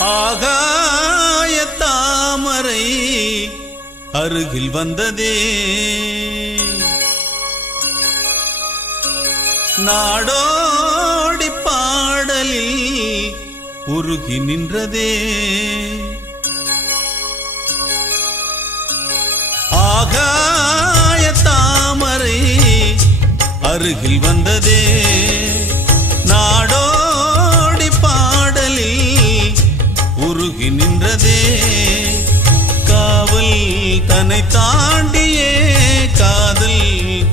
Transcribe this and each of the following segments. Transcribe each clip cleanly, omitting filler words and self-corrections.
ஆகாய தாமரை அருகில் வந்ததே, நாடோடி பாடலில் உருகி நின்றதே. ஆகாய தாமரை அருகில் வந்ததே, நாடோடி பாடலில் உருகி நின்றதே. காவல் தன்னை தாண்டியே காதல்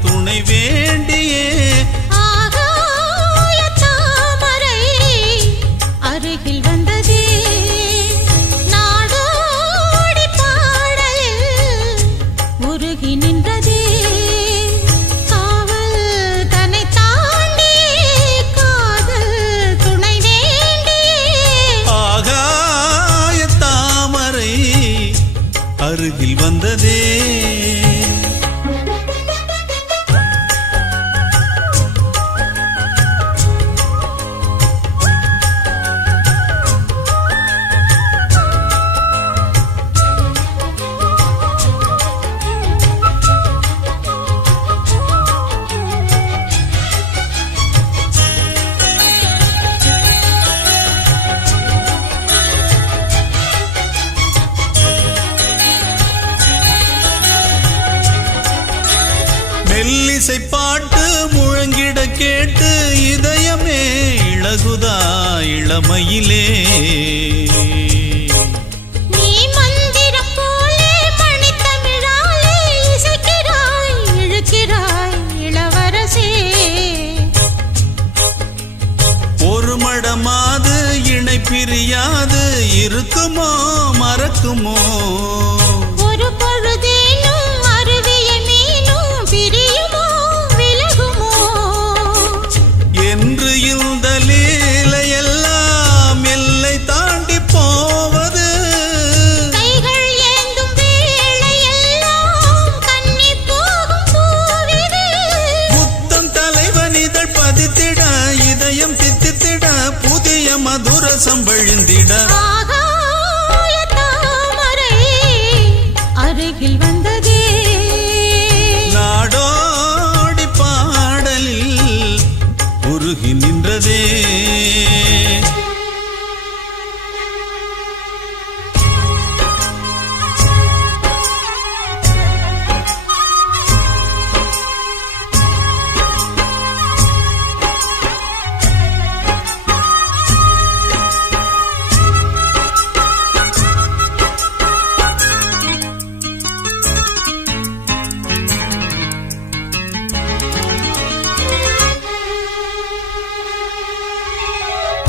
துணை வேண்டியே, ஆகாய தாமரை அருகில் வந்ததே, நாடோடி பாடலில் உருகி நின்றதே. காவல் தன்னை தாண்டியே காதல் துணை வேண்டியே, ஆகாய தாமரை அருகில் வந்ததே. மெல்லிசை பாட்டு முழங்கிட கேட்டு இதயமே இளகுதா இளமையிலே. நீ மந்திரம் போலே மணித்தமிழாலே இசைக்கிறாய் இழுக்கிறாய் இளவரசே. ஒரு மடமாது இணை பிரியாது இருக்குமோ மறக்குமோ, ஒரு பொழுதேனும் அருவிய மீனும் பிரியுமோ விலகுமோ. என்று இந்த லீலையெல்லாம் எல்லை தாண்டி போவது, கைகள் ஏந்தும் வேளையெல்லாம் கண்ணி போகும் பூவிது. புத்தம் தலைவனிதழ் பதித்திட இதயம் தித்தித்திட புதிய மதுரசம் வழிந்திட, ஆகாய தாமரை அருகில் வந்ததே, நாடோடி பாடலில் உருகி நின்றதே.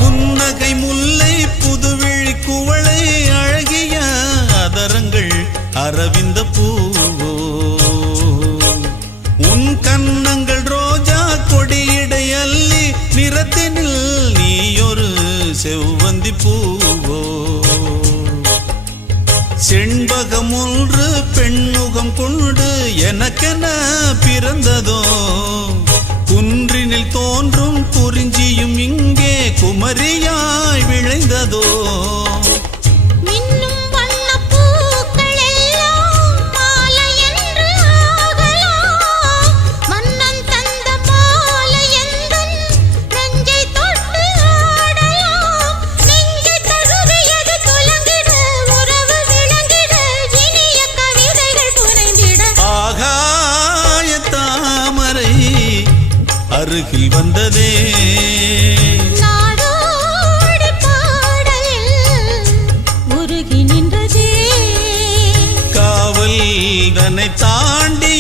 புன்னகை முல்லை புதுவிழி குவளை அழகிய அதரங்கள் அரவிந்த பூவோ, உன் கன்னங்கள் ரோஜா கொடியிடை அல்லி நிறத்தினில் நீயொரு செவ்வந்தி பூவோ. செண்பகம் ஒன்று பெண்முகம் கொண்டு எனக்கென பிறந்ததோ, குன்றினில் தோன்றும் குறிஞ்சியும் இங்கே குமரியாய் விளைந்ததோ. மின்னும் வண்ணப் பூக்கள் எல்லாம் மாலை என்று ஆகலாம். மன்னன் தந்த மாலை எந்தன் நெஞ்சை தொட்டு ஆடலாம். நெஞ்சை தழுவியது துலங்கிட உறவு விளங்கிட இனிய கவிதைகள் புனைந்திட, ஆகாய தாமரை அருகில் வந்ததே, நாடோடி பாடலில் உருகி நின்றதே. காவல் தன்னை தாண்டி